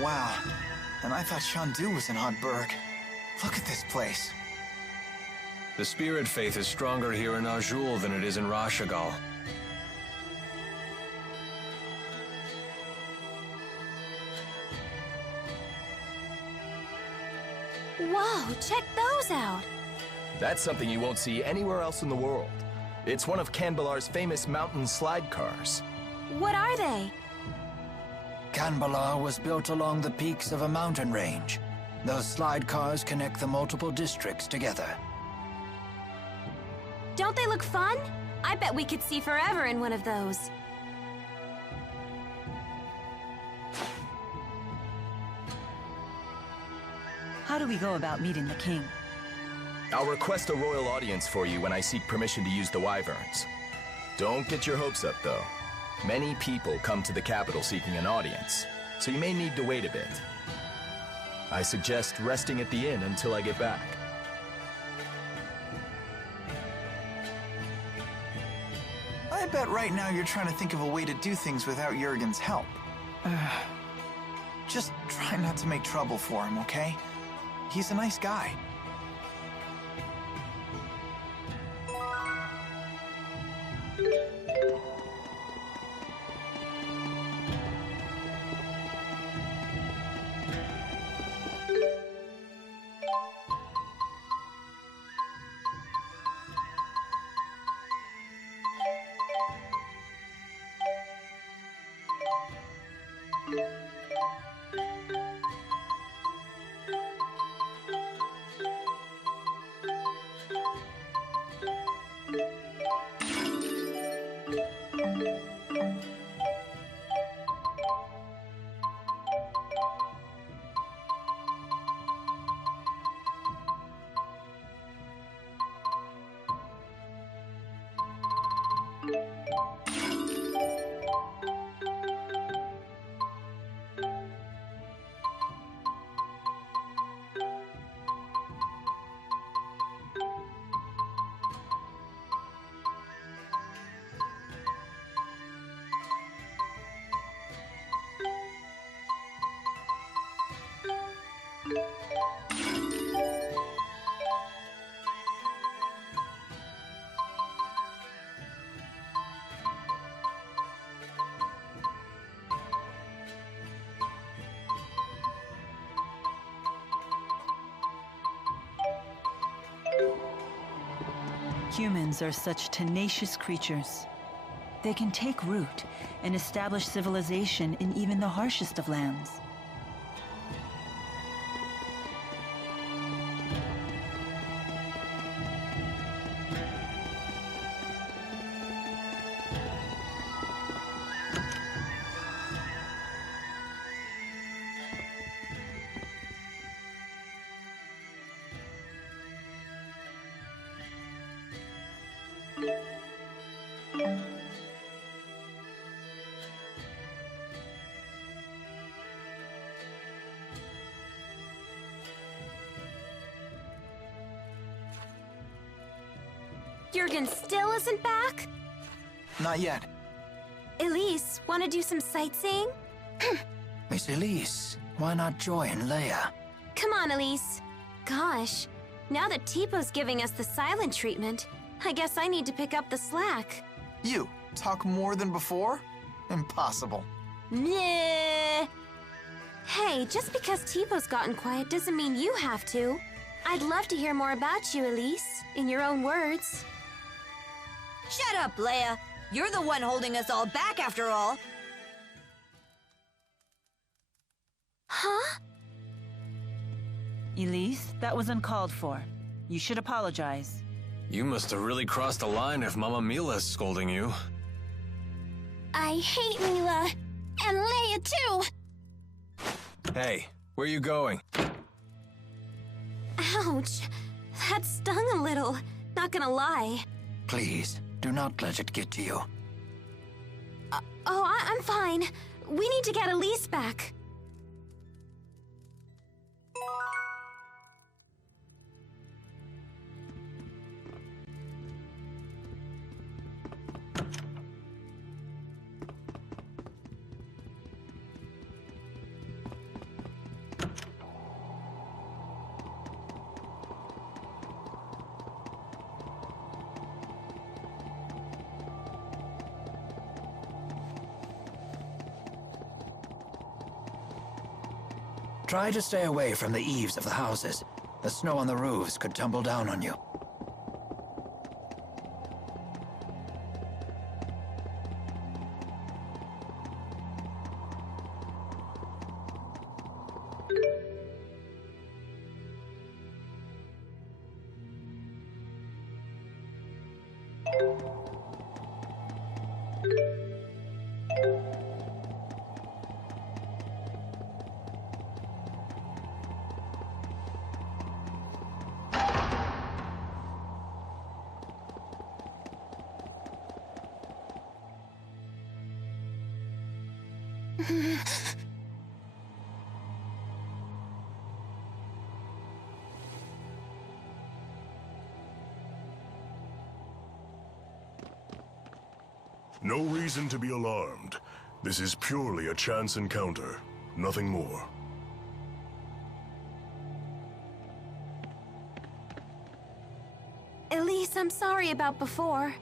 Wow, and I thought Shandu was in Hotburg. Look at this place. The spirit faith is stronger here in Azul than it is in Rashagal. Whoa, check those out! That's something you won't see anywhere else in the world. It's one of Kanbalar's famous mountain slide cars. What are they? Kanbalar was built along the peaks of a mountain range. Those slide cars connect the multiple districts together. Don't they look fun? I bet we could see forever in one of those. How do we go about meeting the king? I'll request a royal audience for you when I seek permission to use the wyverns. Don't get your hopes up, though. Many people come to the capital seeking an audience, so you may need to wait a bit. I suggest resting at the inn until I get back. I bet right now you're trying to think of a way to do things without Jurgen's help. Just try not to make trouble for him, okay? He's a nice guy. Humans are such tenacious creatures. They can take root and establish civilization in even the harshest of lands. Jurgen still isn't back? Not yet. Elise, want to do some sightseeing? Miss Elise, why not join Leia? Come on, Elise. Gosh, now that Teepo's giving us the silent treatment, I guess I need to pick up the slack. You talk more than before? Impossible. Meh. Hey, just because Teepo's gotten quiet doesn't mean you have to. I'd love to hear more about you, Elise, in your own words. Shut up, Leia. You're the one holding us all back after all. Huh? Elise, that was uncalled for. You should apologize. You must have really crossed the line if Mama Mila's scolding you. I hate Mila. And Leia, too. Hey, where you going? Ouch. That stung a little. Not gonna lie. Please, do not let it get to you. I'm fine. We need to get Elise back. Try to stay away from the eaves of the houses. The snow on the roofs could tumble down on you. No reason to be alarmed. This is purely a chance encounter, nothing more. Elise, I'm sorry about before.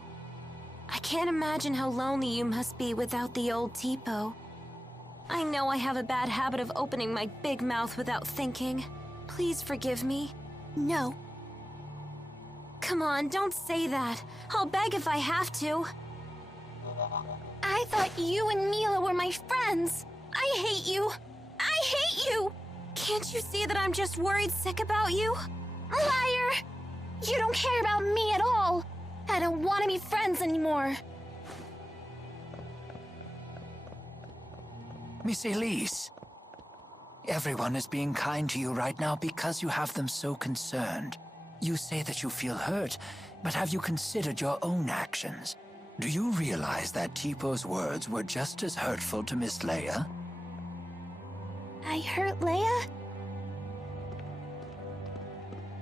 I can't imagine how lonely you must be without the old Teepo. I know I have a bad habit of opening my big mouth without thinking. Please forgive me. No. Come on, don't say that. I'll beg if I have to. I thought you and Mila were my friends. I hate you. I hate you. Can't you see that I'm just worried sick about you? Liar! You don't care about me at all. I don't want to be friends anymore. Miss Elise, everyone is being kind to you right now because you have them so concerned. You say that you feel hurt, but have you considered your own actions? Do you realize that Teepo's words were just as hurtful to Miss Leia? I hurt Leia?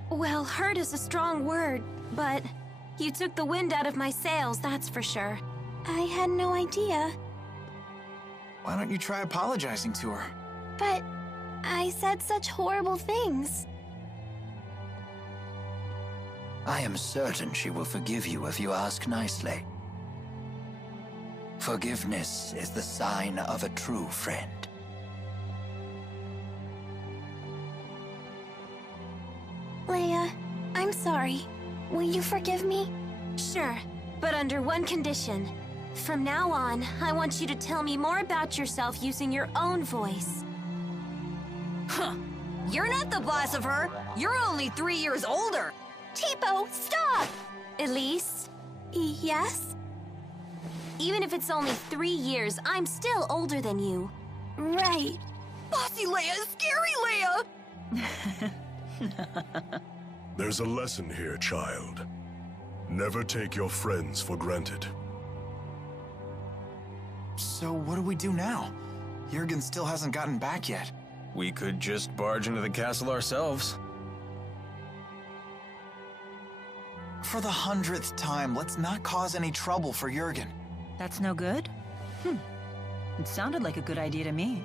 Well, hurt is a strong word, but you took the wind out of my sails, that's for sure. I had no idea. Why don't you try apologizing to her? But I said such horrible things. I am certain she will forgive you if you ask nicely. Forgiveness is the sign of a true friend. Leia, I'm sorry. Will you forgive me? Sure, but under one condition. From now on, I want you to tell me more about yourself using your own voice. Huh. You're not the boss of her. You're only 3 years older. Teepo, stop! Elise? Yes? Even if it's only 3 years, I'm still older than you. Right. Bossy Leia, scary Leia! There's a lesson here, child. Never take your friends for granted. So what do we do now? Jurgen still hasn't gotten back yet. We could just barge into the castle ourselves. for the 100th time, let's not cause any trouble for Jurgen. That's no good? It sounded like a good idea to me.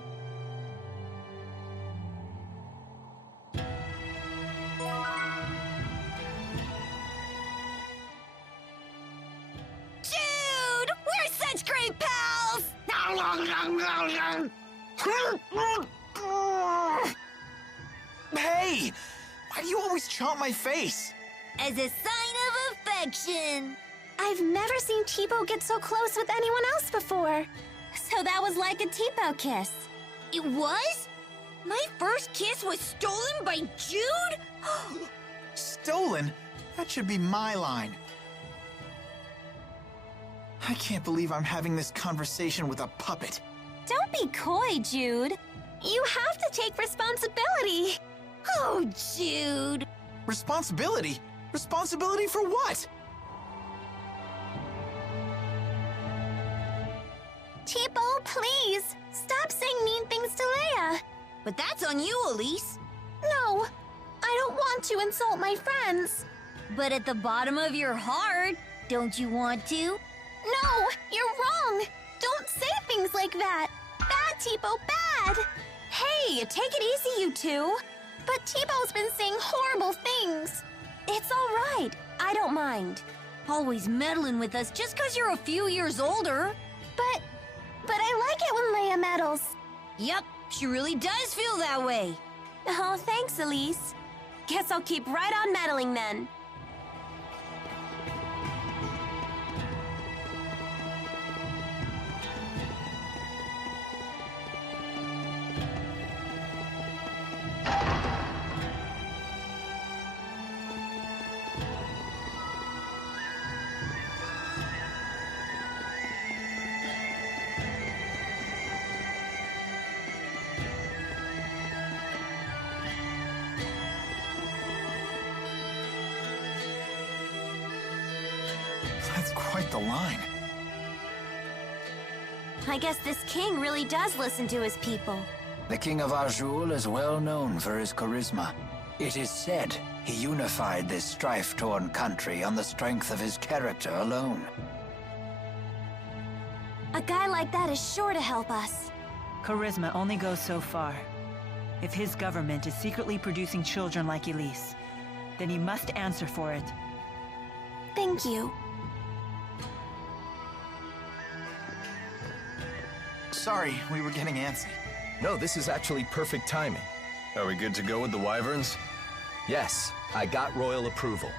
Dude, we're such great pals! Hey! Why do you always chomp my face? As a sign of affection. I've never seen Teepo get so close with anyone else before. So that was like a Teepo kiss. It was? My first kiss was stolen by Jude? Stolen? That should be my line. I can't believe I'm having this conversation with a puppet. Don't be coy, Jude. You have to take responsibility. Oh, Jude. Responsibility? Responsibility for what? Teepo, please, stop saying mean things to Leia. But that's on you, Elise. No, I don't want to insult my friends. But at the bottom of your heart, don't you want to? No, you're wrong. Don't say things like that. Bad, Teepo, bad. Hey, take it easy, you two. But Teepo's been saying horrible things. It's all right. I don't mind. Always meddling with us just 'cause you're a few years older. But I like it when Leia meddles. Yep, she really does feel that way. Oh, thanks, Elise. Guess I'll keep right on meddling then. That's quite the line. I guess this king really does listen to his people. The King of Azul is well known for his charisma. It is said he unified this strife-torn country on the strength of his character alone. A guy like that is sure to help us. Charisma only goes so far. If his government is secretly producing children like Elise, then he must answer for it. Thank you. Sorry, we were getting antsy. No, this is actually perfect timing. Are we good to go with the wyverns? Yes, I got royal approval.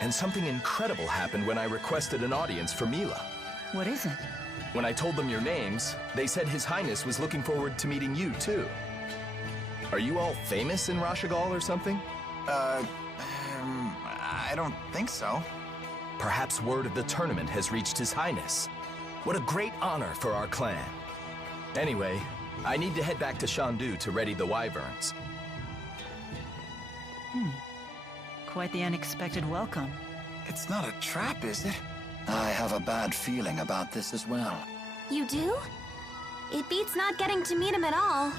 And something incredible happened when I requested an audience for Mila. What is it? When I told them your names, they said His Highness was looking forward to meeting you, too. Are you all famous in Rashagal or something? I don't think so. Perhaps word of the tournament has reached His Highness. What a great honor for our clan. Anyway, I need to head back to Shandu to ready the wyverns. Quite the unexpected welcome. It's not a trap, is it? I have a bad feeling about this as well. You do? It beats not getting to meet him at all.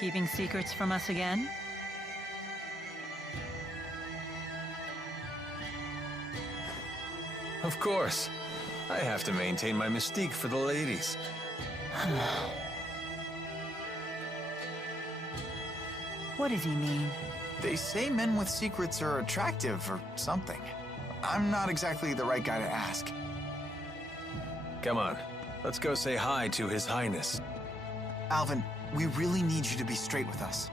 Keeping secrets from us again? Of course. I have to maintain my mystique for the ladies. What does he mean? They say men with secrets are attractive or something. I'm not exactly the right guy to ask. Come on, let's go say hi to His Highness. Alvin, we really need you to be straight with us.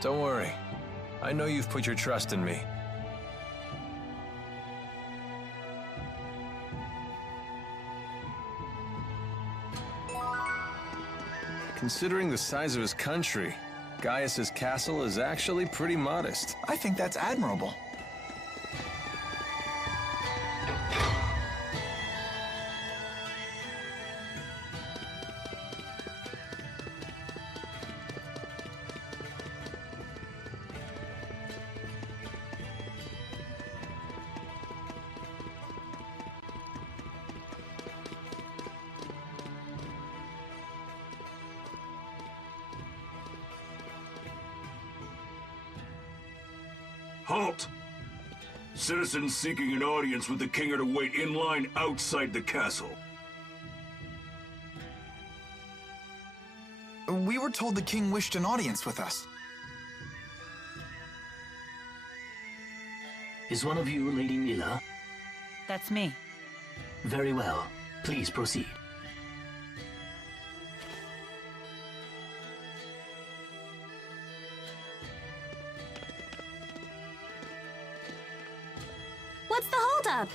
Don't worry. I know you've put your trust in me. Considering the size of his country, Gaius's castle is actually pretty modest. I think that's admirable. Halt! Citizens seeking an audience with the king are to wait in line outside the castle. We were told the king wished an audience with us. Is one of you Lady Mila? That's me. Very well. Please proceed. What's the holdup?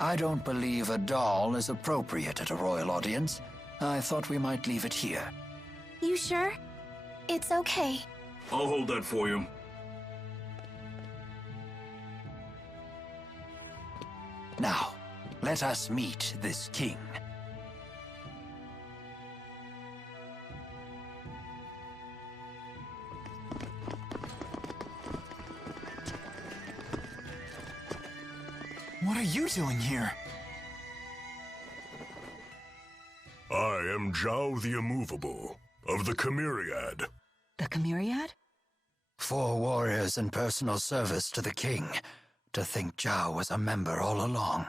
I don't believe a doll is appropriate at a royal audience. I thought we might leave it here. You sure? It's okay. I'll hold that for you. Now, let us meet this king. What are you doing here? I am Zhao the Immovable, of the Chimeriad. The Chimeriad? 4 warriors in personal service to the king. To think Zhao was a member all along.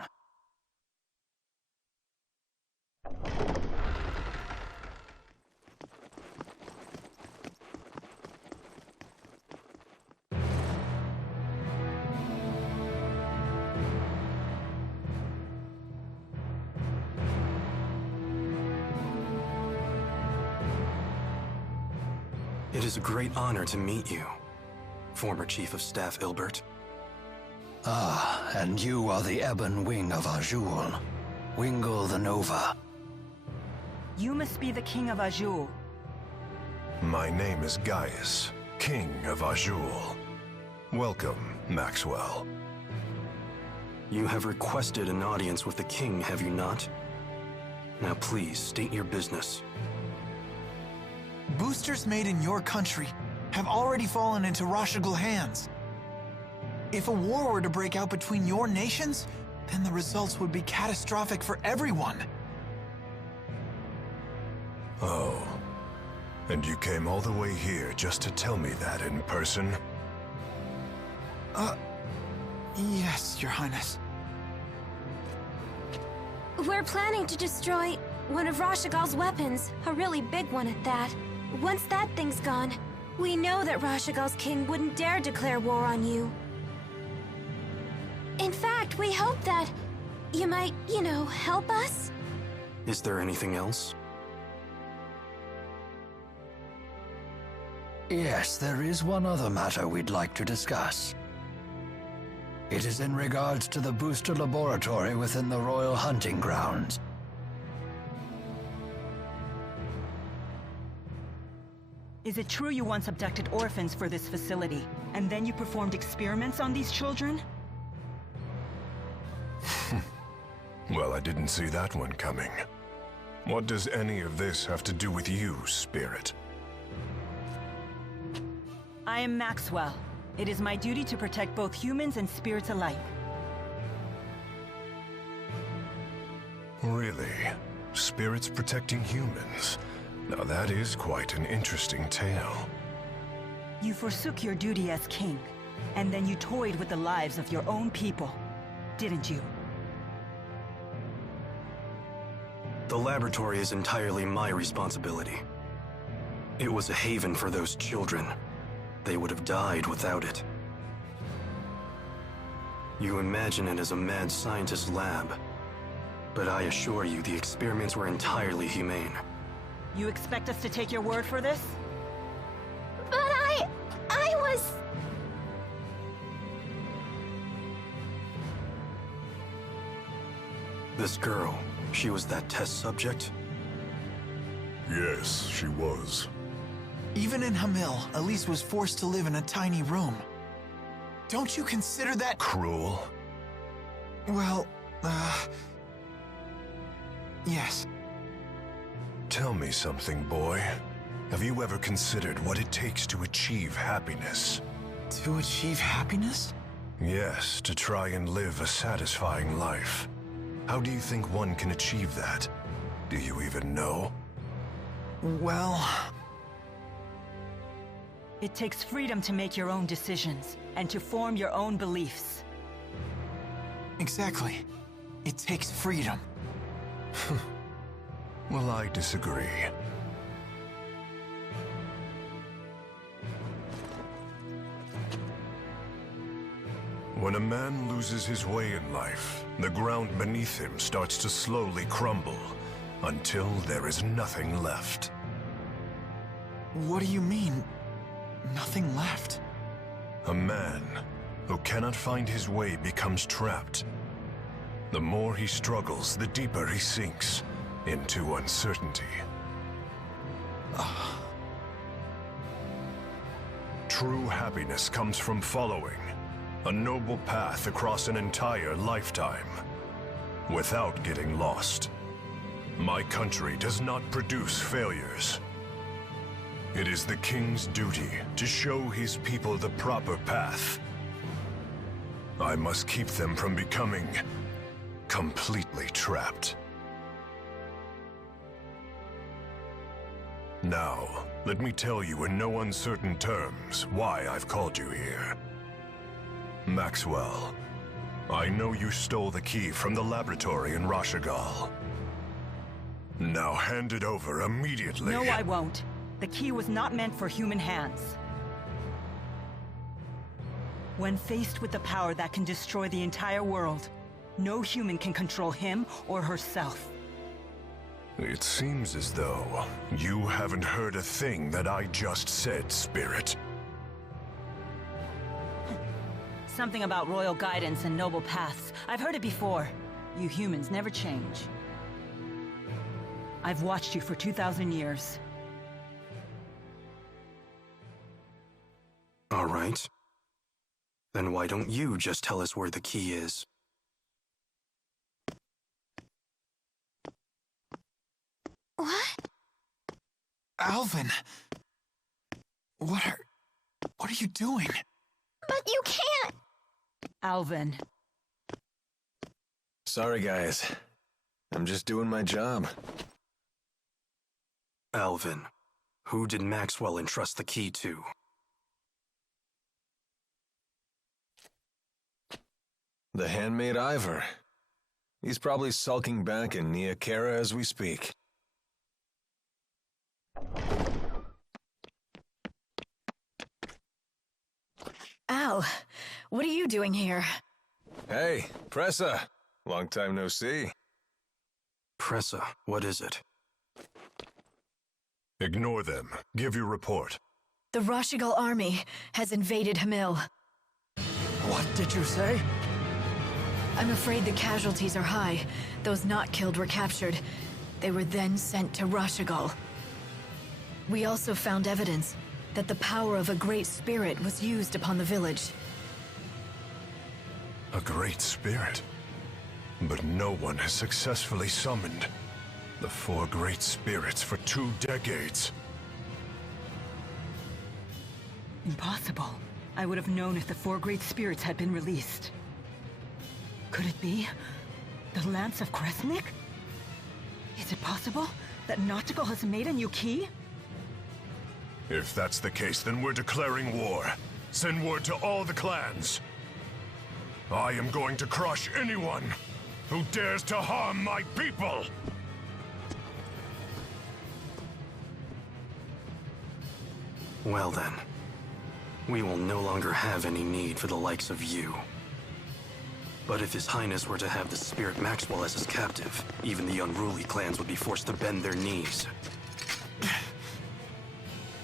It is a great honor to meet you, former Chief of Staff Ilbert. Ah, and you are the Ebon Wing of Azul. Wingle the Nova. You must be the King of Azul. My name is Gaius, King of Azul. Welcome, Maxwell. You have requested an audience with the king, have you not? Now please, state your business. Boosters made in your country have already fallen into Rashigal hands. If a war were to break out between your nations, then the results would be catastrophic for everyone. Oh. And you came all the way here just to tell me that in person? Yes, Your Highness. We're planning to destroy one of Rashigal's weapons, a really big one at that. Once that thing's gone, we know that Rashigal's king wouldn't dare declare war on you. In fact, we hope that you might, help us? Is there anything else? Yes, there is one other matter we'd like to discuss. It is in regards to the booster laboratory within the Royal Hunting Grounds. Is it true you once abducted orphans for this facility, and then you performed experiments on these children? Well, I didn't see that one coming. What does any of this have to do with you, Spirit? I am Maxwell. It is my duty to protect both humans and spirits alike. Really? Spirits protecting humans? Now that is quite an interesting tale. You forsook your duty as king, and then you toyed with the lives of your own people, didn't you? The laboratory is entirely my responsibility. It was a haven for those children. They would have died without it. You imagine it as a mad scientist's lab, but I assure you the experiments were entirely humane. You expect us to take your word for this? But I was... This girl, she was that test subject? Yes, she was. Even in Hamil, Elise was forced to live in a tiny room. Don't you consider that cruel? Well, yes. Tell me something, boy. Have you ever considered what it takes to achieve happiness? To achieve happiness? Yes, to try and live a satisfying life. How do you think one can achieve that? Do you even know? Well... It takes freedom to make your own decisions, and to form your own beliefs. Exactly. It takes freedom. Well, I disagree. When a man loses his way in life, the ground beneath him starts to slowly crumble until there is nothing left. What do you mean, nothing left? A man who cannot find his way becomes trapped. The more he struggles, the deeper he sinks into uncertainty. True happiness comes from following a noble path across an entire lifetime without getting lost. My country does not produce failures. It is the king's duty to show his people the proper path. I must keep them from becoming completely trapped. Now, let me tell you in no uncertain terms why I've called you here. Maxwell, I know you stole the key from the laboratory in Rashigal. Now hand it over immediately. No, I won't. The key was not meant for human hands. When faced with the power that can destroy the entire world, no human can control him or herself. It seems as though you haven't heard a thing that I just said, Spirit. Something about royal guidance and noble paths. I've heard it before. You humans never change. I've watched you for 2,000 years. All right. Then why don't you just tell us where the key is? What? Alvin! What are you doing? But you can't! Alvin. Sorry, guys. I'm just doing my job. Alvin, who did Maxwell entrust the key to? The handmaid Ivor. He's probably sulking back in Nia Kara as we speak. Al, what are you doing here? Hey, Pressa. Long time no see. Pressa, what is it? Ignore them. Give your report. The Rashigal army has invaded Hamil. What did you say? I'm afraid the casualties are high. Those not killed were captured. They were then sent to Rashigal. We also found evidence that the power of a great spirit was used upon the village. A great spirit? But no one has successfully summoned the 4 great spirits for 2 decades. Impossible. I would have known if the 4 great spirits had been released. Could it be the Lance of Kresnik? Is it possible that Nautical has made a new key? If that's the case, then we're declaring war. Send word to all the clans. I am going to crush anyone who dares to harm my people! Well then, we will no longer have any need for the likes of you. But if His Highness were to have the Spirit Maxwell as his captive, even the unruly clans would be forced to bend their knees.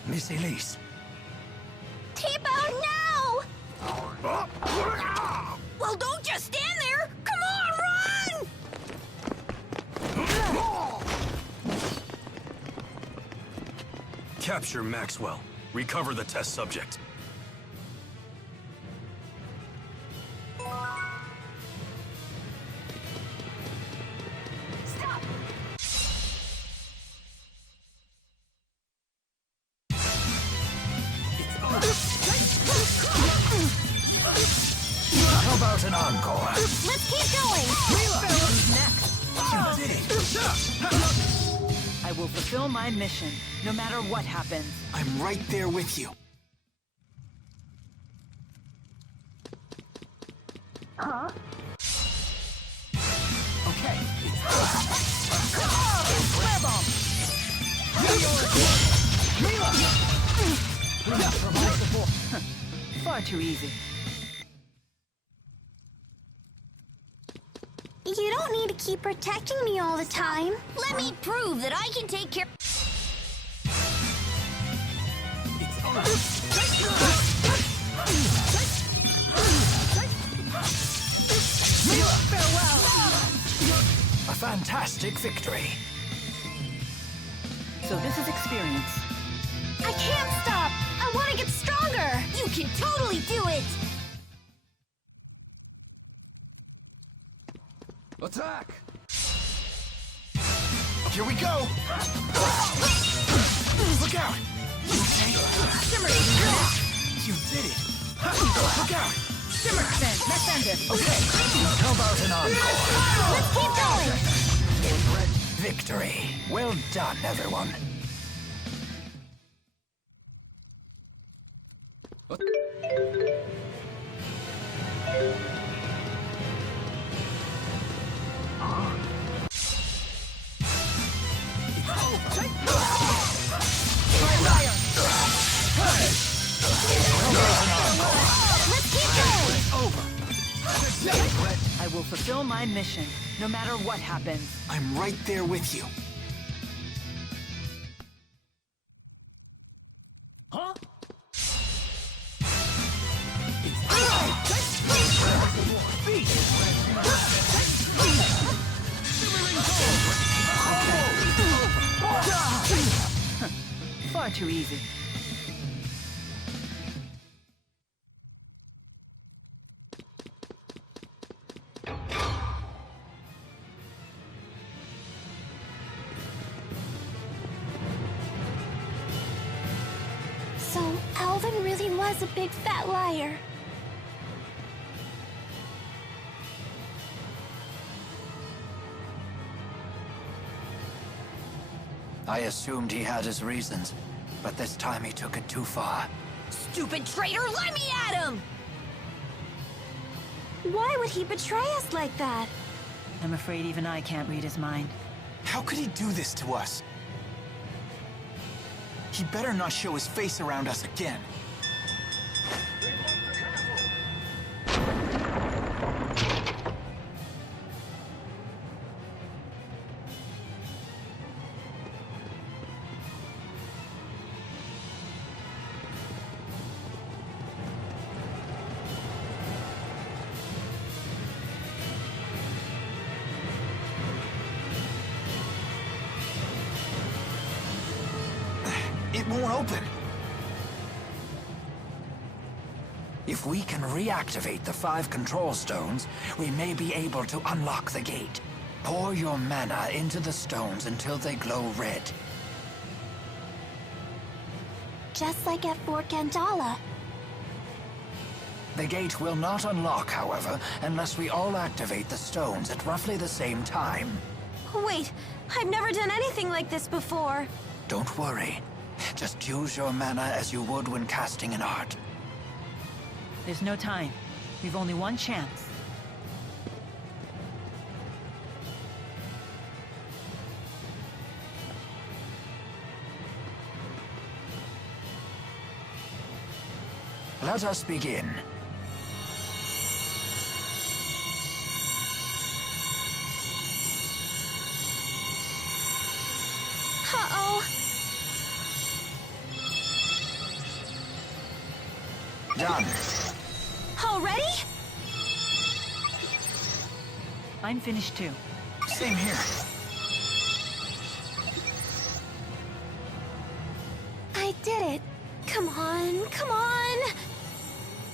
Miss Elise. Tipo, no! Well, don't just stand there! Come on, run! Capture Maxwell. Recover the test subject. Stop! How about an encore? Let's keep going! Who's next? You did it! I will fulfill my mission, no matter what happens. I'm right there with you. Huh? Okay. Flare bomb! Please provide support. Far too easy. You don't need to keep protecting me all the time. Let me prove that I can take care. Farewell! A fantastic victory. So this is experience. I can't stop. I want to get stronger. You can totally do it. Attack! Here we go! Look out! You okay? You did it! Look out! Shimmer spin! Let's end it! Okay, how about an encore? Let's keep going. Victory. Well done, everyone. Let's keep going. I will fulfill my mission, no matter what happens. I'm right there with you. Huh? Far too easy. So, Alvin really was a big fat liar. I assumed he had his reasons, but this time he took it too far. Stupid traitor, let me at him! Why would he betray us like that? I'm afraid even I can't read his mind. How could he do this to us? He better not show his face around us again. It won't open. If we can reactivate the 5 control stones, we may be able to unlock the gate. Pour your mana into the stones until they glow red. Just like at Fort Gandala. The gate will not unlock, however, unless we all activate the stones at roughly the same time. Wait, I've never done anything like this before. Don't worry. Just use your mana as you would when casting an art. There's no time. We've only one chance. Let us begin. Uh-oh. Done. Already? I'm finished too. Same here. I did it. Come on, come on.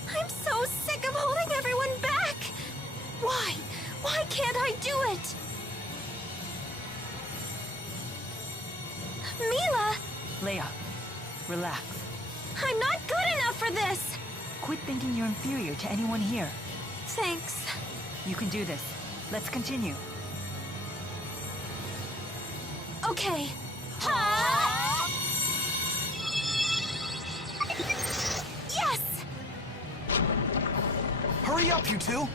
I'm so sick of holding everyone back. Why? Why can't I do it? Mila! Leia, relax. I'm not good enough for this! Quit thinking you're inferior to anyone here. Thanks. You can do this. Let's continue. Okay. Ha! Yes! Hurry up, you two!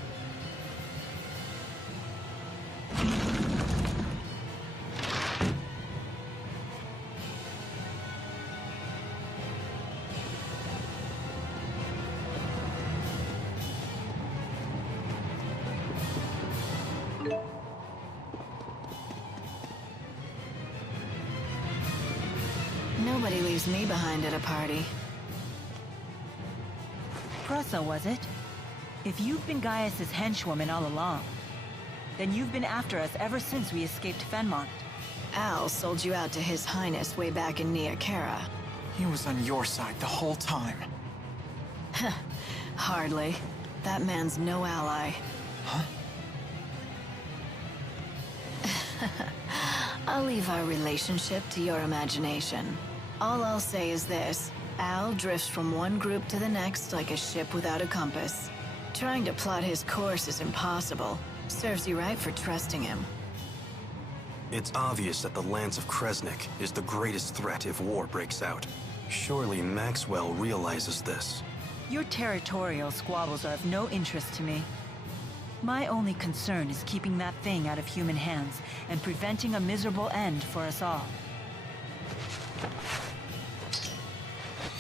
Nobody leaves me behind at a party. Pressa, was it? If you've been Gaius's henchwoman all along, then you've been after us ever since we escaped Fenmont. Al sold you out to His Highness way back in Nia Khera. He was on your side the whole time. Hardly. That man's no ally. Huh? I'll leave our relationship to your imagination. All I'll say is this. Al drifts from one group to the next like a ship without a compass. Trying to plot his course is impossible. Serves you right for trusting him. It's obvious that the Lance of Kresnik is the greatest threat if war breaks out. Surely Maxwell realizes this. Your territorial squabbles are of no interest to me. My only concern is keeping that thing out of human hands and preventing a miserable end for us all.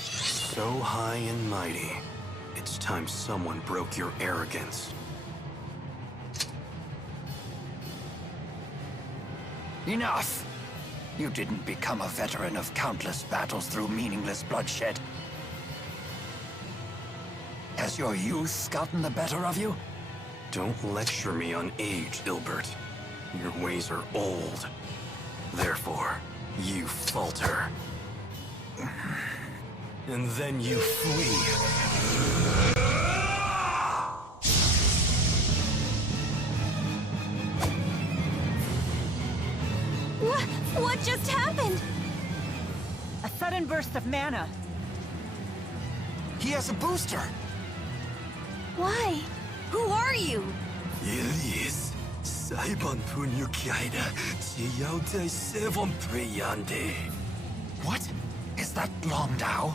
So high and mighty. It's time someone broke your arrogance. Enough! You didn't become a veteran of countless battles through meaningless bloodshed. Has your youth gotten the better of you? Don't lecture me on age, Ilbert. Your ways are old. Therefore, you falter. And then you flee. What just happened? A sudden burst of mana. He has a booster! Why? Who are you? Elise, Saibon Punyukaida, Chiyaudai Sevon Preyande. What? Is that Longdao?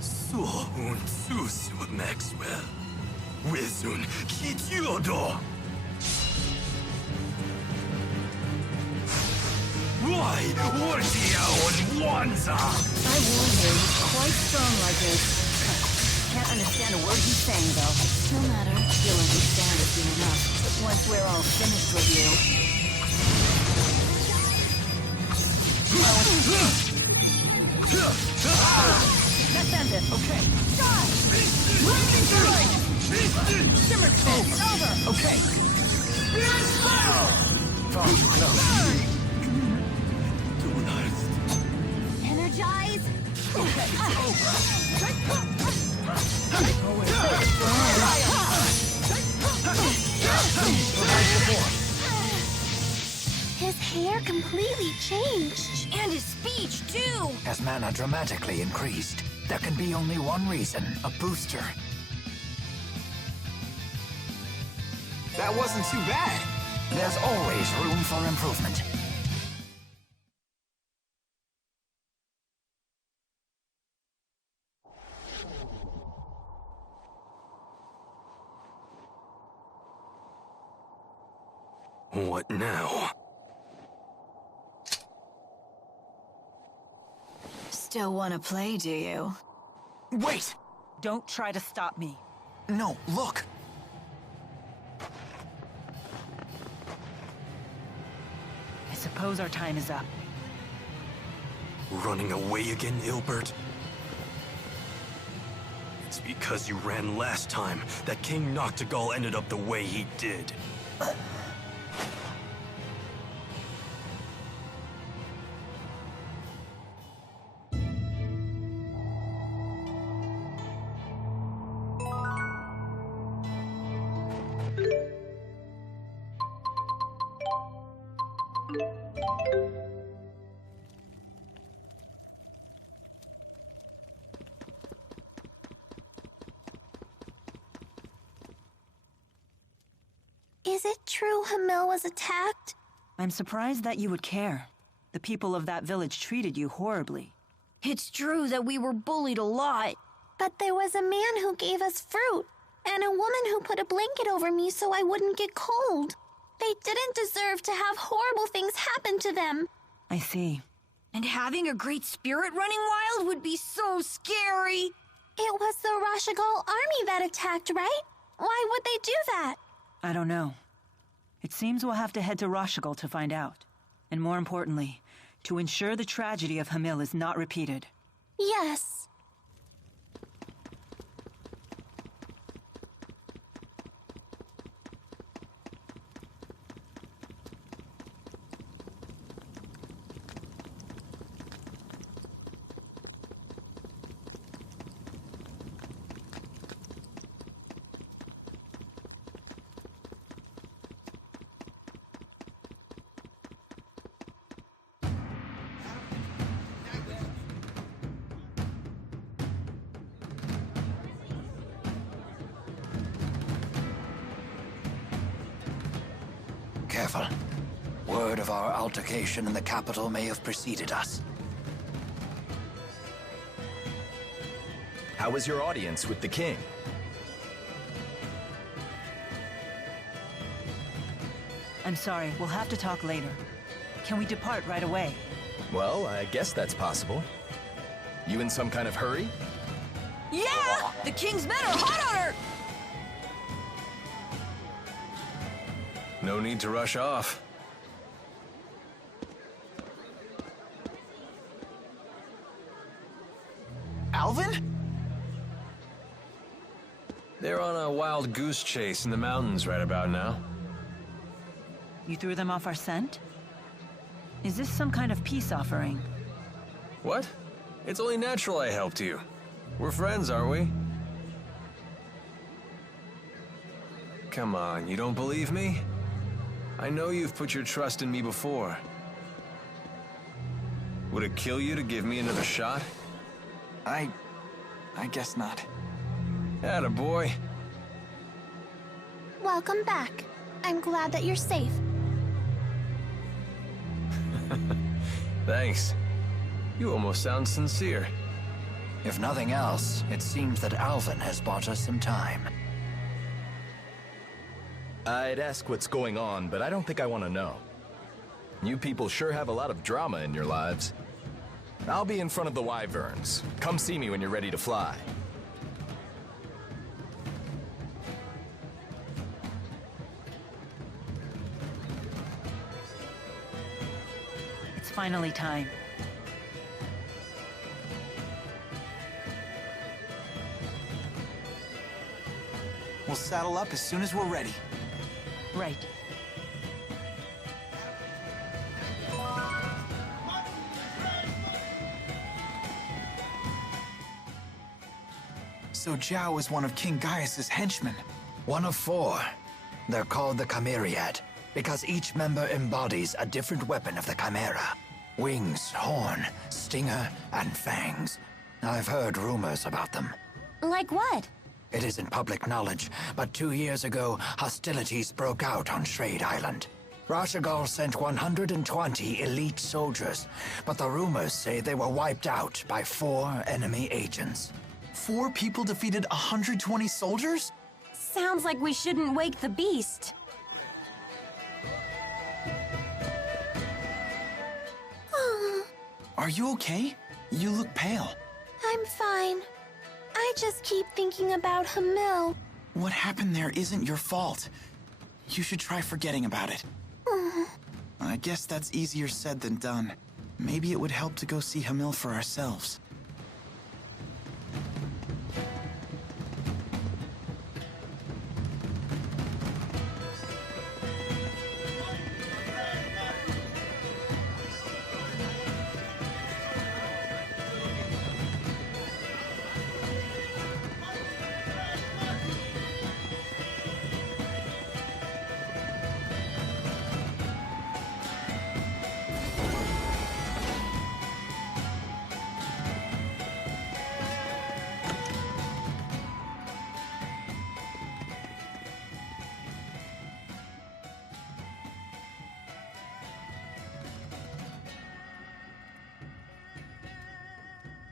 Sohun Susu Maxwell. Wizun Kityodo. Why Wartia on Wanza? I warn you, he's quite strong like this. Can't understand a word he's saying, though. No matter. You'll understand it soon enough. Once we're all finished with you. Let's end it, okay. Die! Lightning strike! Shimmer spin, over! Okay. Far too close. Energize! His hair completely changed. And his speech, too! As mana dramatically increased, there can be only one reason. A booster. That wasn't too bad. There's always room for improvement. What now? Still want to play, do you? Wait! Don't try to stop me. No, look! I suppose our time is up. Running away again, Ilbert? It's because you ran last time that King Noctigal ended up the way he did. Is it true Hamil was attacked? I'm surprised that you would care. The people of that village treated you horribly. It's true that we were bullied a lot. But there was a man who gave us fruit, and a woman who put a blanket over me so I wouldn't get cold. They didn't deserve to have horrible things happen to them. I see. And having a great spirit running wild would be so scary. It was the Rashigal army that attacked, right? Why would they do that? I don't know. It seems we'll have to head to Rashigal to find out. And more importantly, to ensure the tragedy of Hamil is not repeated. Yes. Careful. Word of our altercation in the capital may have preceded us. How was your audience with the king? I'm sorry, we'll have to talk later. Can we depart right away? Well, I guess that's possible. You in some kind of hurry? Yeah! The king's men are hot on her! No need to rush off. Alvin? They're on a wild goose chase in the mountains right about now. You threw them off our scent? Is this some kind of peace offering? What? It's only natural I helped you. We're friends, aren't we? Come on, you don't believe me? I know you've put your trust in me before. Would it kill you to give me another shot? I guess not. Attaboy. Welcome back. I'm glad that you're safe. Thanks. You almost sound sincere. If nothing else, it seems that Alvin has bought us some time. I'd ask what's going on, but I don't think I want to know. You people sure have a lot of drama in your lives. I'll be in front of the Wyverns. Come see me when you're ready to fly. It's finally time. We'll saddle up as soon as we're ready. Right. So Zhao is one of King Gaius's henchmen. One of 4. They're called the Chimeriad, because each member embodies a different weapon of the Chimera. Wings, horn, stinger, and fangs. I've heard rumors about them. Like what? It isn't public knowledge, but 2 years ago, hostilities broke out on Shrade Island. Rashagal sent 120 elite soldiers, but the rumors say they were wiped out by 4 enemy agents. 4 people defeated 120 soldiers? Sounds like we shouldn't wake the beast. Are you okay? You look pale. I'm fine. I just keep thinking about Hamil. What happened there isn't your fault. You should try forgetting about it. I guess that's easier said than done. Maybe it would help to go see Hamil for ourselves.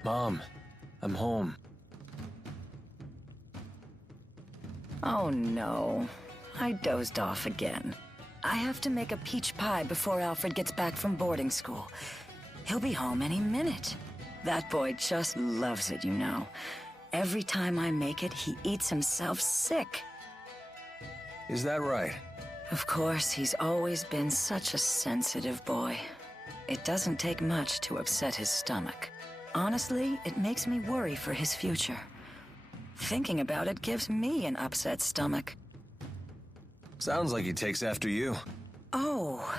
Mom, I'm home. Oh no. I dozed off again. I have to make a peach pie before Alfred gets back from boarding school. He'll be home any minute. That boy just loves it, you know. Every time I make it, he eats himself sick. Is that right? Of course, he's always been such a sensitive boy. It doesn't take much to upset his stomach. Honestly, it makes me worry for his future. Thinking about it gives me an upset stomach. Sounds like he takes after you. Oh,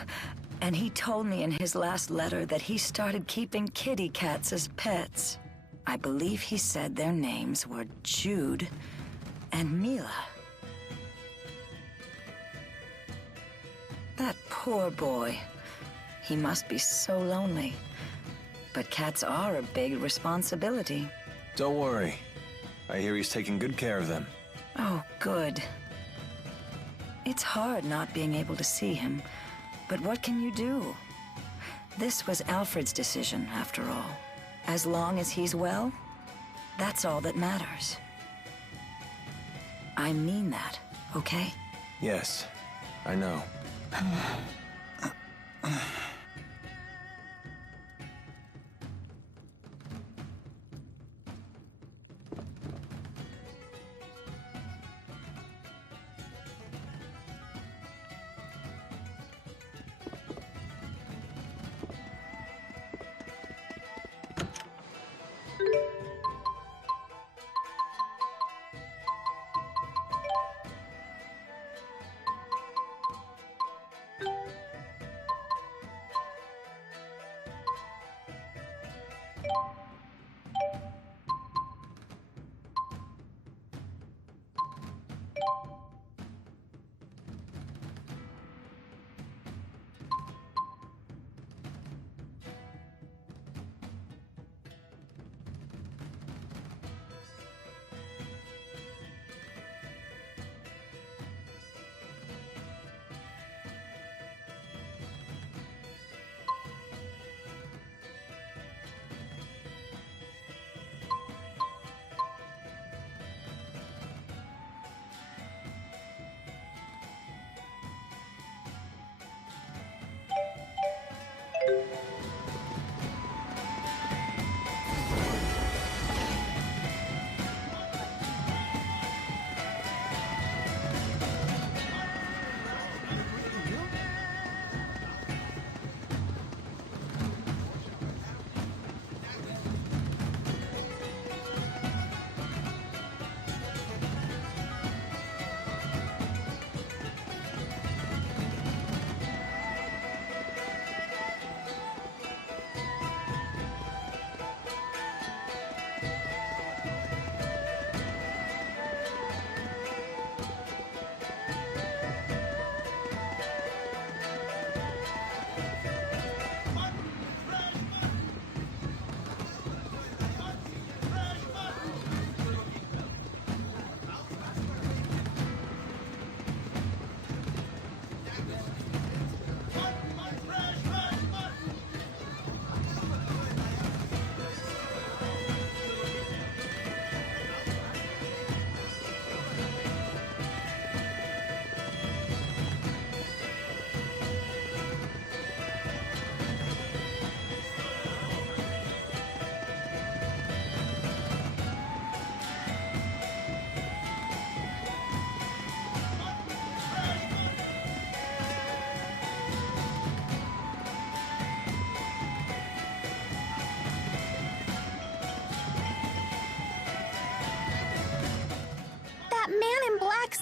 and he told me in his last letter that he started keeping kitty cats as pets. I believe he said their names were Jude and Mila. That poor boy. He must be so lonely. But cats are a big responsibility. Don't worry. I hear he's taking good care of them. Oh, good. It's hard not being able to see him, but what can you do? This was Alfred's decision, after all. As long as he's well, that's all that matters. I mean that, okay? Yes, I know.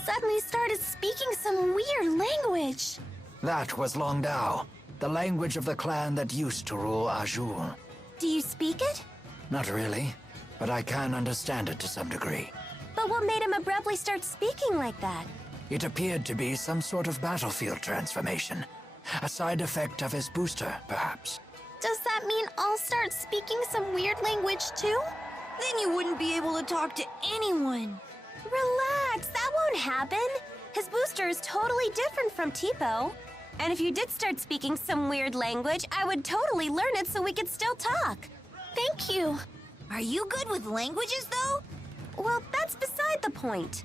Suddenly started speaking some weird language. That was Longdao, the language of the clan that used to rule Azul. Do you speak it? Not really, but I can understand it to some degree. But what made him abruptly start speaking like that? It appeared to be some sort of battlefield transformation. A side effect of his booster, perhaps. Does that mean I'll start speaking some weird language too? Then you wouldn't be able to talk to anyone. Relax, that won't happen. His booster is totally different from Tipo. And if you did start speaking some weird language, I would totally learn it so we could still talk. Thank you. Are you good with languages, though? Well, that's beside the point.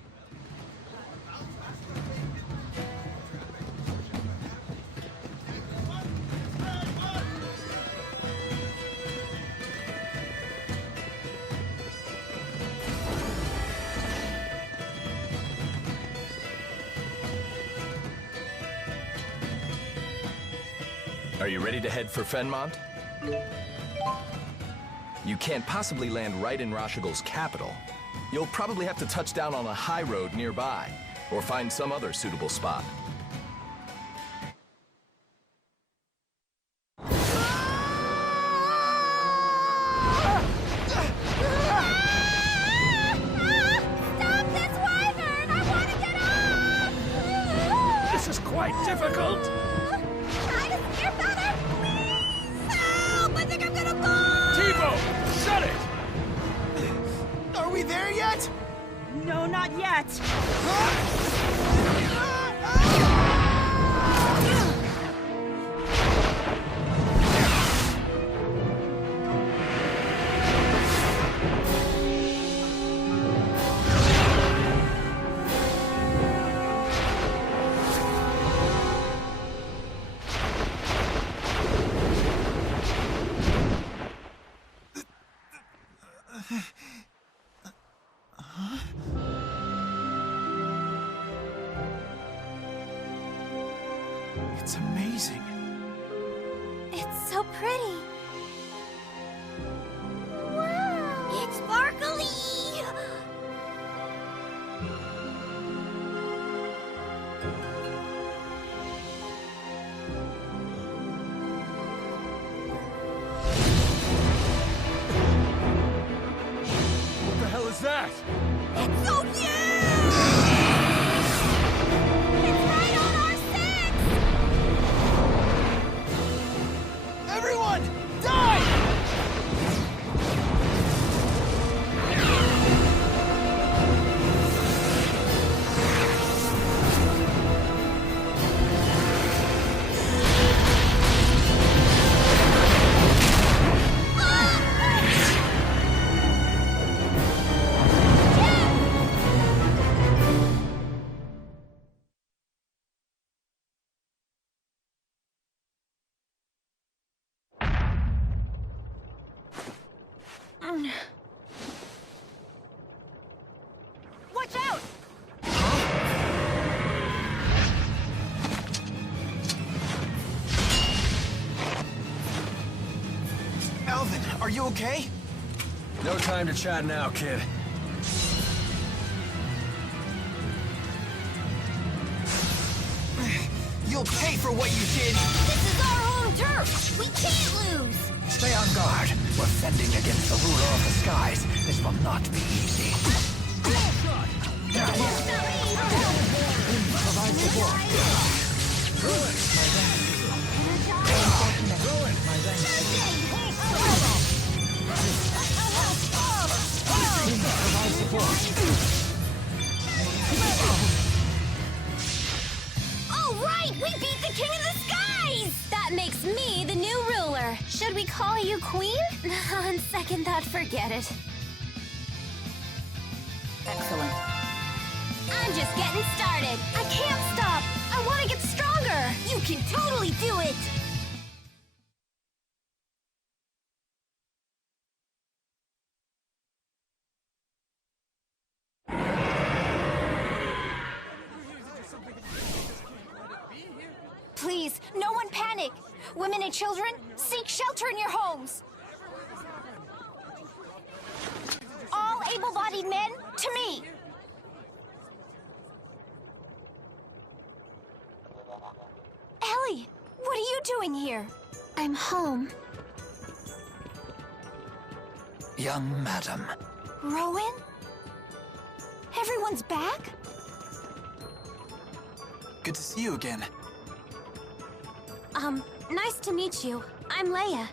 Are you ready to head for Fenmont? You can't possibly land right in Rashigal's capital. You'll probably have to touch down on a high road nearby, or find some other suitable spot. Difficult. Try to steer better, please! Help! I think I'm gonna fall! T-Bone, shut it! Are we there yet? No, not yet. It's amazing. It's so pretty. Wow! It's sparkly! What the hell is that? It's so huge! It's right on our six! Everyone, dive! Watch out! Alvin, are you okay? No time to chat now, kid. You'll pay for what you did! This is our home turf! We can't lose! Stay on guard. We're fending against the ruler of the skies. This will not be easy. Provide support. Ruin, my Ruin, my provide support. All right! We beat the King of the Skies! That makes me the new ruler. Should we call you Queen? On second thought, forget it. Excellent. I'm just getting started. I can't stop. I want to get stronger. You can totally do it. Please, no one panic. Women and children, seek shelter in your homes. All able-bodied men, to me. Ellie, what are you doing here? I'm home. Young madam. Rowan? Everyone's back? Good to see you again. Nice to meet you. I'm Leia.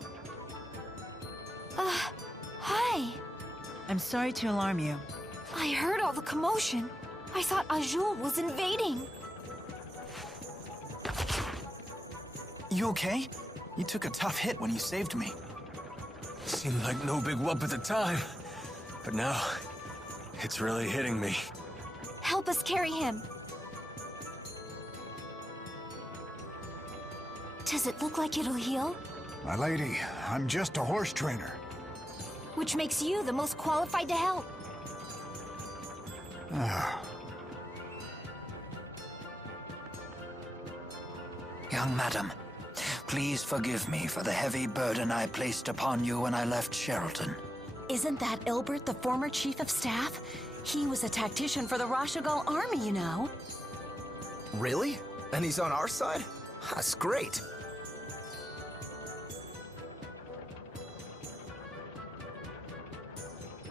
Hi. I'm sorry to alarm you. I heard all the commotion. I thought Azul was invading. You okay? You took a tough hit when you saved me. Seemed like no big whoop at the time, but now it's really hitting me. Help us carry him. Does it look like it'll heal? My lady, I'm just a horse trainer. Which makes you the most qualified to help. Young madam, Please forgive me for the heavy burden I placed upon you when I left Sharilton. Isn't that Ilbert, the former chief of staff? He was a tactician for the Rashagal army, you know. Really? And he's on our side? That's great.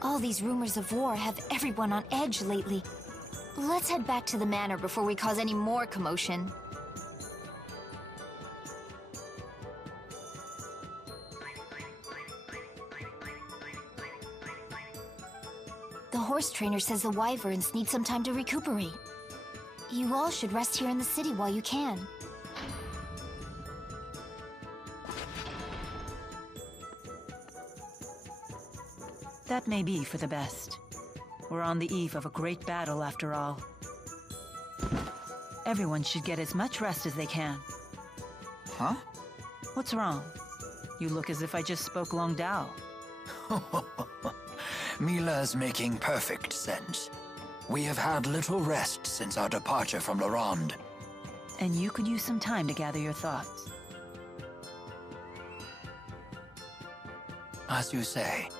All these rumors of war have everyone on edge lately. Let's head back to the manor before we cause any more commotion. The horse trainer says the wyverns need some time to recuperate. You all should rest here in the city while you can. That may be for the best. We're on the eve of a great battle, after all. Everyone should get as much rest as they can. Huh? What's wrong? You look as if I just spoke Long Dao. Mila's making perfect sense. We have had little rest since our departure from La Ronde. And you could use some time to gather your thoughts. As you say.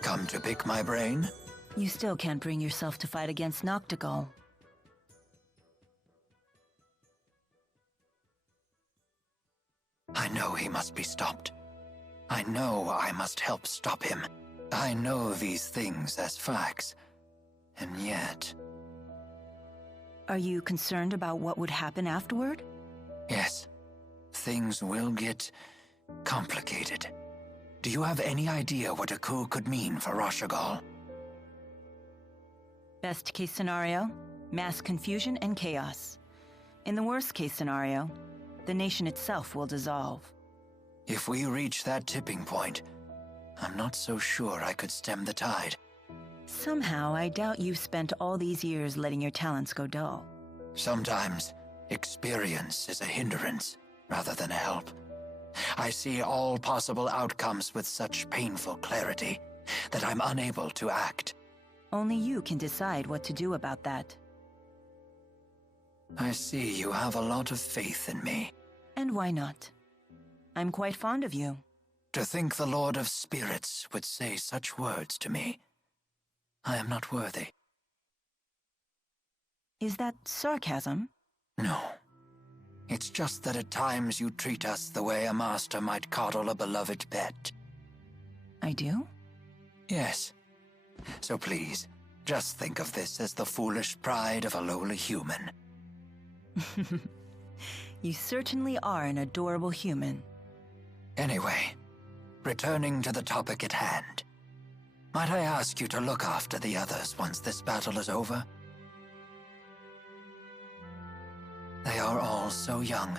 Come to pick my brain? You still can't bring yourself to fight against Noctigal. I know he must be stopped. I know I must help stop him. I know these things as facts. And yet... Are you concerned about what would happen afterward? Yes. Things will get complicated. Do you have any idea what a coup could mean for Rashagal? Best case scenario, mass confusion and chaos. In the worst case scenario, the nation itself will dissolve. If we reach that tipping point, I'm not so sure I could stem the tide. Somehow, I doubt you've spent all these years letting your talents go dull. Sometimes, experience is a hindrance rather than a help. I see all possible outcomes with such painful clarity that I'm unable to act. Only you can decide what to do about that. I see you have a lot of faith in me. And why not? I'm quite fond of you. To think the Lord of Spirits would say such words to me. I am not worthy. Is that sarcasm? No. It's just that at times you treat us the way a master might coddle a beloved pet. I do? Yes. So please, just think of this as the foolish pride of a lowly human. You certainly are an adorable human. Anyway, returning to the topic at hand. Might I ask you to look after the others once this battle is over? They are all so young.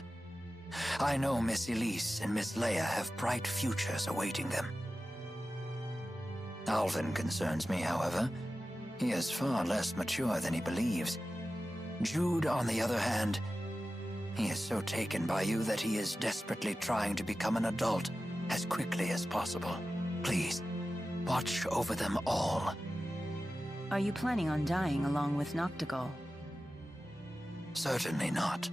I know Miss Elise and Miss Leia have bright futures awaiting them. Alvin concerns me, however. He is far less mature than he believes. Jude, on the other hand, he is so taken by you that he is desperately trying to become an adult as quickly as possible. Please, watch over them all. Are you planning on dying along with Noctigal? Certainly not.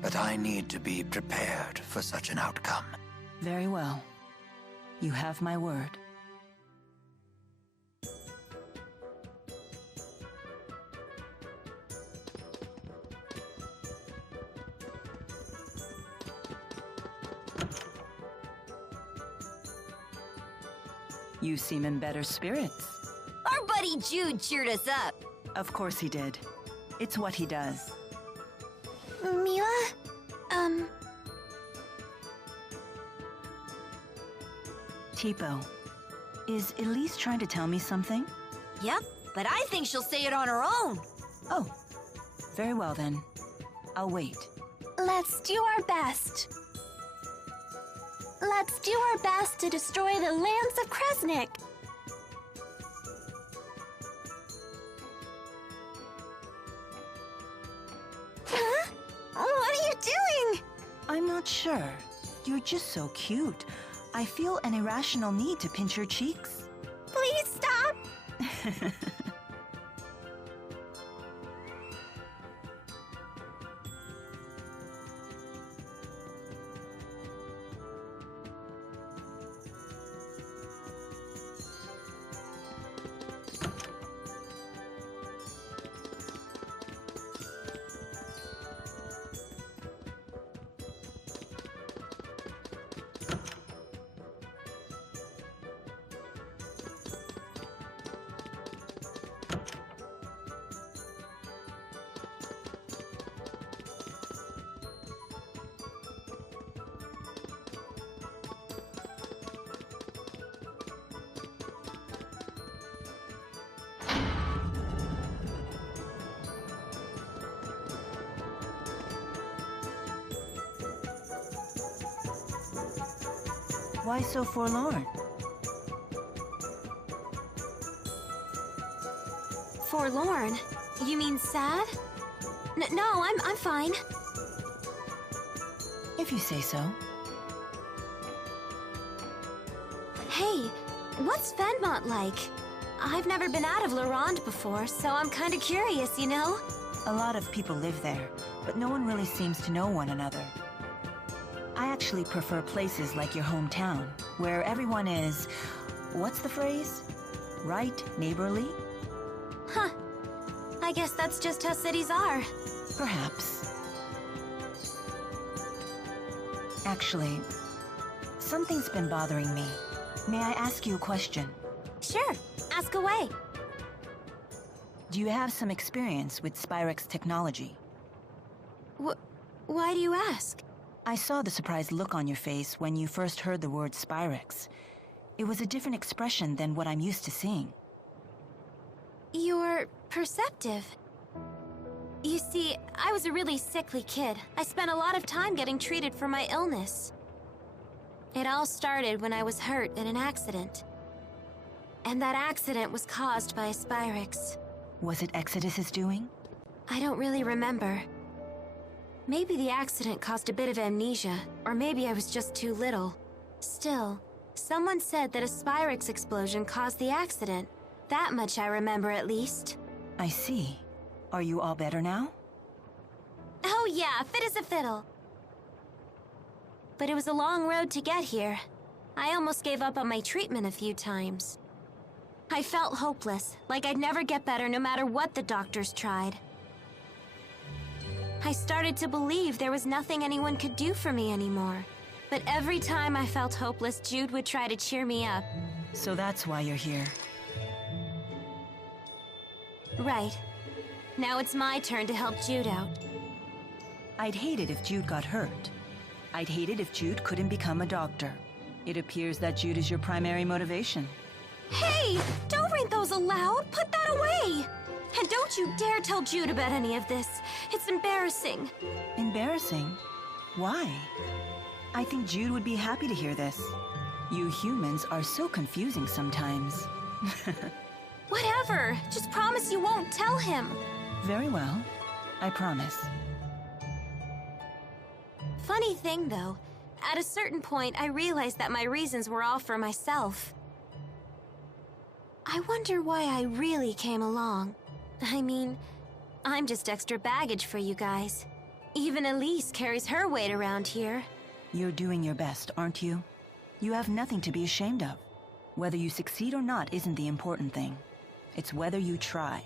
But I need to be prepared for such an outcome. Very well. You have my word. You seem in better spirits. Our buddy Jude cheered us up. Of course he did. It's what he does. Mila? Tipo, is Elise trying to tell me something? Yep, but I think she'll say it on her own. Oh, very well then. I'll wait. Let's do our best. Let's do our best to destroy the lands of Kresnik. Huh? What are you doing? Sure. You're just so cute. I feel an irrational need to pinch your cheeks. Please stop! Why so forlorn? Forlorn? You mean sad? No, I'm fine. If you say so. Hey, what's Fenmont like? I've never been out of Lorand before, so I'm kinda curious, you know? A lot of people live there, but no one really seems to know one another. I actually prefer places like your hometown, where everyone is... what's the phrase? Right, neighborly? Huh. I guess that's just how cities are. Perhaps. Actually, something's been bothering me. May I ask you a question? Sure, ask away. Do you have some experience with Spyrex technology? Why do you ask? I saw the surprised look on your face when you first heard the word Spyrex. It was a different expression than what I'm used to seeing. You're perceptive. You see, I was a really sickly kid. I spent a lot of time getting treated for my illness. It all started when I was hurt in an accident. And that accident was caused by a Spyrex. Was it Exodus's doing? I don't really remember. Maybe the accident caused a bit of amnesia, or maybe I was just too little. Still, someone said that a Spyrex explosion caused the accident. That much I remember, at least. I see. Are you all better now? Oh yeah, fit as a fiddle. But it was a long road to get here. I almost gave up on my treatment a few times. I felt hopeless, like I'd never get better no matter what the doctors tried. I started to believe there was nothing anyone could do for me anymore. But every time I felt hopeless, Jude would try to cheer me up. So that's why you're here. Right. Now it's my turn to help Jude out. I'd hate it if Jude got hurt. I'd hate it if Jude couldn't become a doctor. It appears that Jude is your primary motivation. Hey! Don't read those aloud! Put that away! And don't you dare tell Jude about any of this. It's embarrassing. Embarrassing? Why? I think Jude would be happy to hear this. You humans are so confusing sometimes. Whatever. Just promise you won't tell him. Very well. I promise. Funny thing, though. At a certain point, I realized that my reasons were all for myself. I wonder why I really came along. I mean, I'm just extra baggage for you guys. Even Elise carries her weight around here. You're doing your best, aren't you? You have nothing to be ashamed of. Whether you succeed or not isn't the important thing. It's whether you try.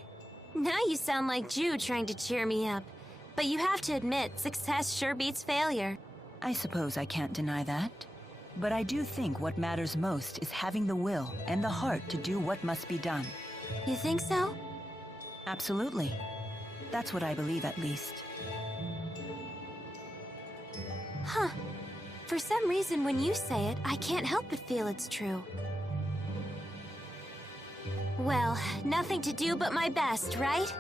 Now you sound like Jude trying to cheer me up. But you have to admit, success sure beats failure. I suppose I can't deny that. But I do think what matters most is having the will and the heart to do what must be done. You think so? Absolutely. That's what I believe, at least. Huh. For some reason, when you say it, I can't help but feel it's true. Well, nothing to do but my best, right?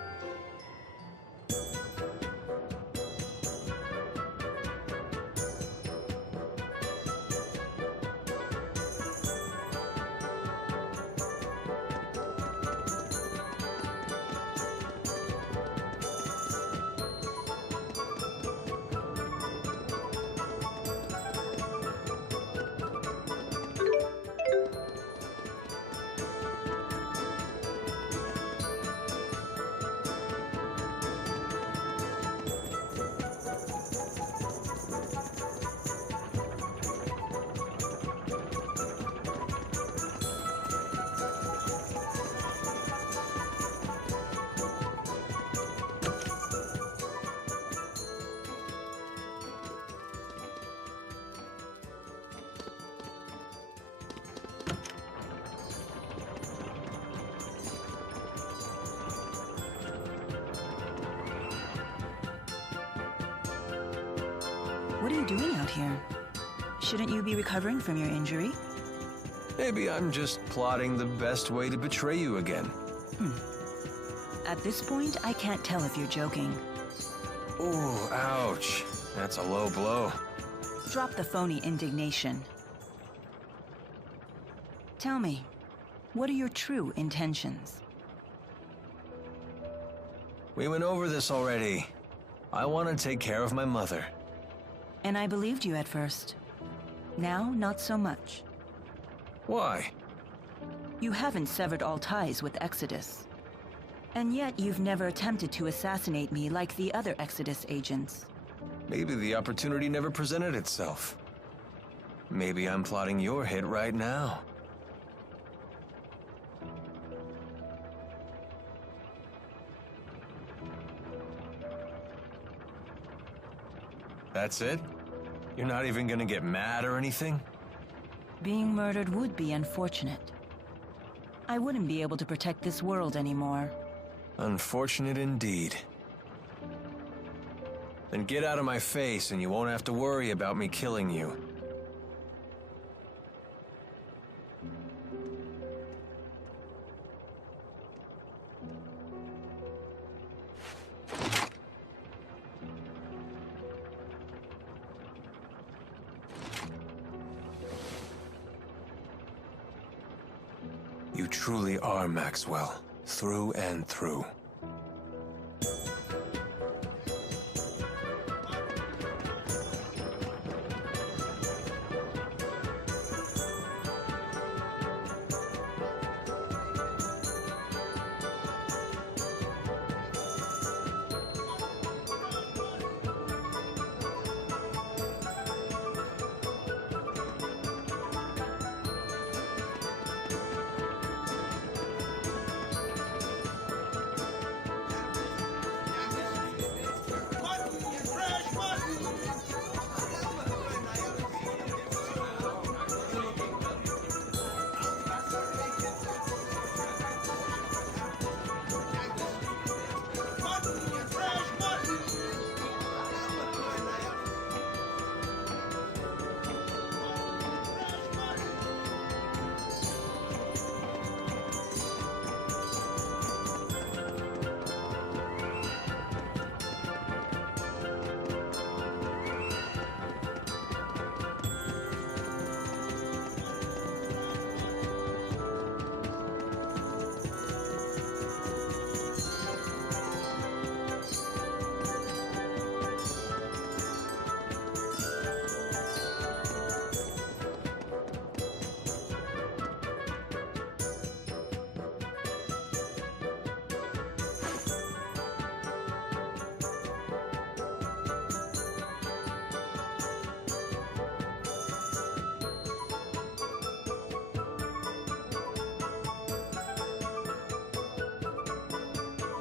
What are you doing out here? Shouldn't you be recovering from your injury? Maybe I'm just plotting the best way to betray you again. At this point, I can't tell if you're joking. Ooh, ouch. That's a low blow. Drop the phony indignation. Tell me, what are your true intentions? We went over this already. I want to take care of my mother. And I believed you at first. Now, not so much. Why? You haven't severed all ties with Exodus. And yet you've never attempted to assassinate me like the other Exodus agents. Maybe the opportunity never presented itself. Maybe I'm plotting your hit right now. That's it? You're not even gonna get mad or anything? Being murdered would be unfortunate. I wouldn't be able to protect this world anymore. Unfortunate indeed. Then get out of my face and you won't have to worry about me killing you. You truly are Maxwell, through and through.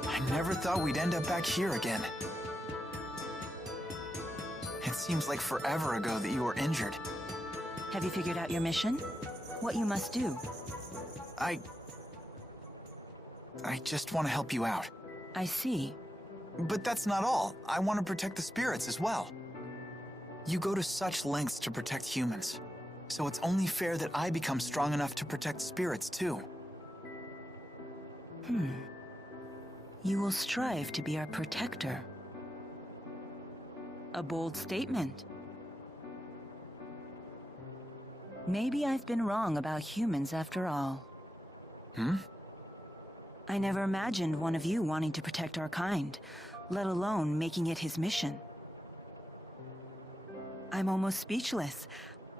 I never thought we'd end up back here again. It seems like forever ago that you were injured. Have you figured out your mission? What you must do? I just want to help you out. I see. But that's not all. I want to protect the spirits as well. You go to such lengths to protect humans, so it's only fair that I become strong enough to protect spirits too. You will strive to be our protector. A bold statement. Maybe I've been wrong about humans after all. I never imagined one of you wanting to protect our kind, let alone making it his mission. I'm almost speechless.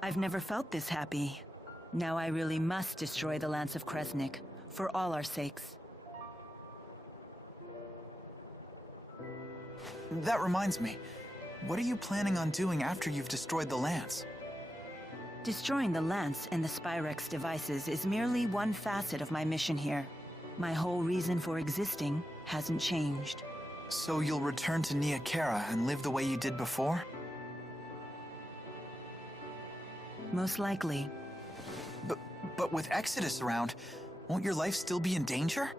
I've never felt this happy. Now I really must destroy the Lance of Kresnik, for all our sakes. That reminds me. What are you planning on doing after you've destroyed the Lance? Destroying the Lance and the Spyrex devices is merely one facet of my mission here. My whole reason for existing hasn't changed. So you'll return to Nia Khera and live the way you did before? Most likely. But with Exodus around, won't your life still be in danger?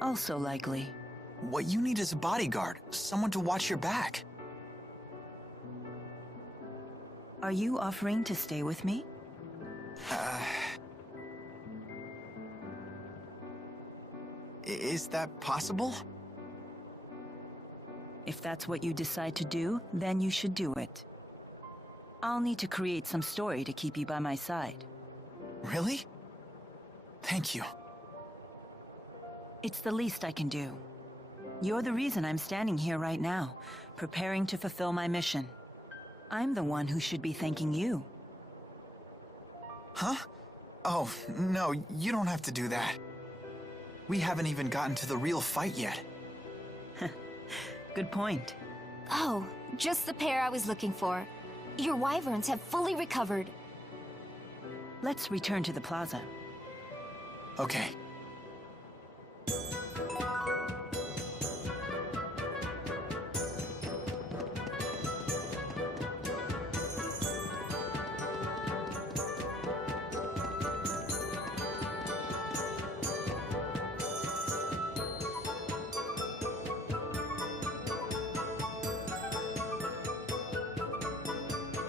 Also likely. What you need is a bodyguard, someone to watch your back. Are you offering to stay with me? Is that possible? If that's what you decide to do, then you should do it. I'll need to create some story to keep you by my side. Really? Thank you. It's the least I can do. You're the reason I'm standing here right now, preparing to fulfill my mission. I'm the one who should be thanking you. Huh? Oh, no, you don't have to do that. We haven't even gotten to the real fight yet. Good point. Oh, just the pair I was looking for. Your wyverns have fully recovered. Let's return to the plaza. Okay.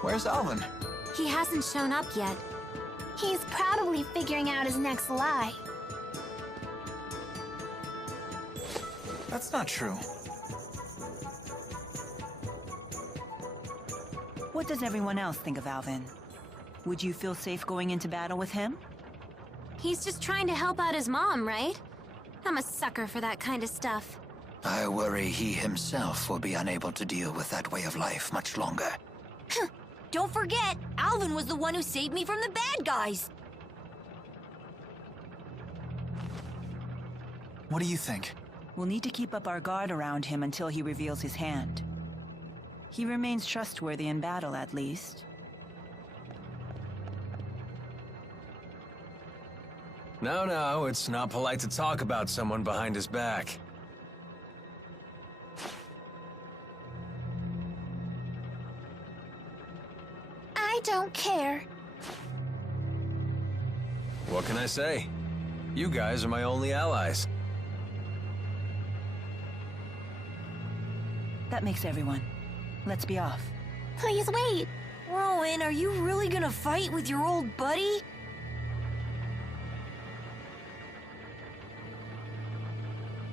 Where's Alvin? He hasn't shown up yet. He's probably figuring out his next lie. That's not true. What does everyone else think of Alvin? Would you feel safe going into battle with him? He's just trying to help out his mom, right? I'm a sucker for that kind of stuff. I worry he himself will be unable to deal with that way of life much longer. Don't forget, Alvin was the one who saved me from the bad guys. What do you think? We'll need to keep up our guard around him until he reveals his hand. He remains trustworthy in battle, at least. No, it's not polite to talk about someone behind his back. I don't care. What can I say? You guys are my only allies. That makes everyone. Let's be off. Please wait. Rowan, are you really gonna fight with your old buddy?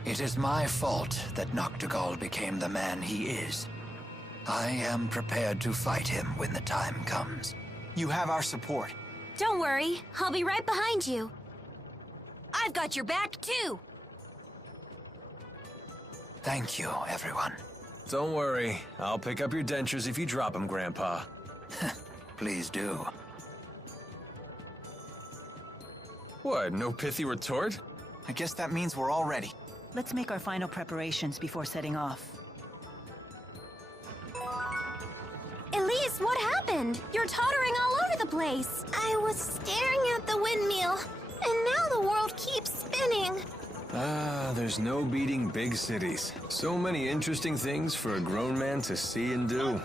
It is my fault that Noctigal became the man he is. I am prepared to fight him when the time comes. You have our support. Don't worry, I'll be right behind you. I've got your back, too. Thank you, everyone. Don't worry, I'll pick up your dentures if you drop them, Grandpa. Please do. What, no pithy retort? I guess that means we're all ready. Let's make our final preparations before setting off. Elise, what happened? You're tottering all over the place. I was staring at the windmill, and now the world keeps spinning. There's no beating big cities. So many interesting things for a grown man to see and do.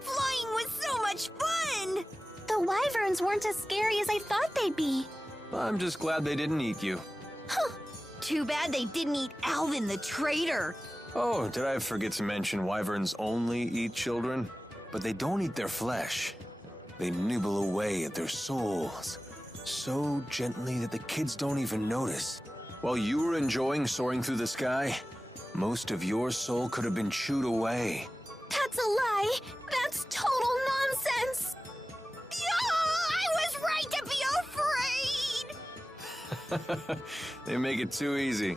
Flying was so much fun! The wyverns weren't as scary as I thought they'd be. I'm just glad they didn't eat you. Huh. Too bad they didn't eat Alvin the traitor. Oh, did I forget to mention wyverns only eat children? But they don't eat their flesh. They nibble away at their souls, so gently that the kids don't even notice. While you were enjoying soaring through the sky, most of your soul could have been chewed away. That's a lie. That's total nonsense. I was right to be afraid! They make it too easy.